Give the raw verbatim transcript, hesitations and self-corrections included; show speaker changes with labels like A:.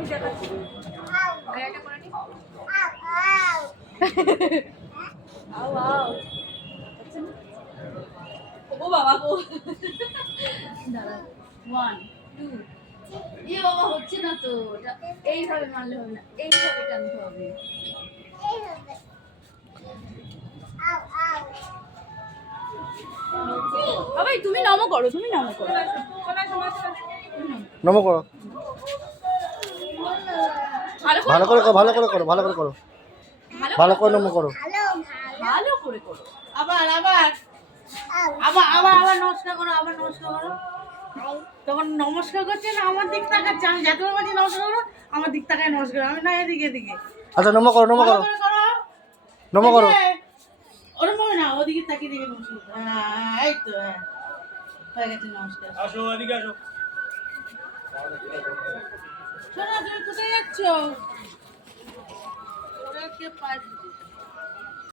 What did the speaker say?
A: ও বাবা গো দাঁড়া one two এ বাবা হচ্ছে না তো এইভাবে মারলে হবে না এইভাবে টানতে হবে বাবাই তুমি নমো করো তুমি নমো করো
B: নমো করো ভালো করে করো ভালো করে করো ভালো করে করো ভালো করে নমো করো
A: ভালো করে করো
C: আবার আবার আবার আবার আবার নমস্কার করো আবার নমস্কার করো তখন নমস্কার করছে না আমার দিক তাকাচ্ছে আমি যতবার বলছি নমস্কার করো আমার দিক তাকায় নমস্কার আমি না এদিকে এদিকে
B: আচ্ছা নমো করো নমো করো নমো করো
C: ওরম হবে না ওদিকে তাকিয়ে দিকে নমস্কার হ্যাঁ এই তো হ্যাঁ হয়ে গেছে নমস্কার
D: আসো এদিকে আসো
C: শোনো তুমি কোথায় যাচ্ছ ওরা কে পাঁচ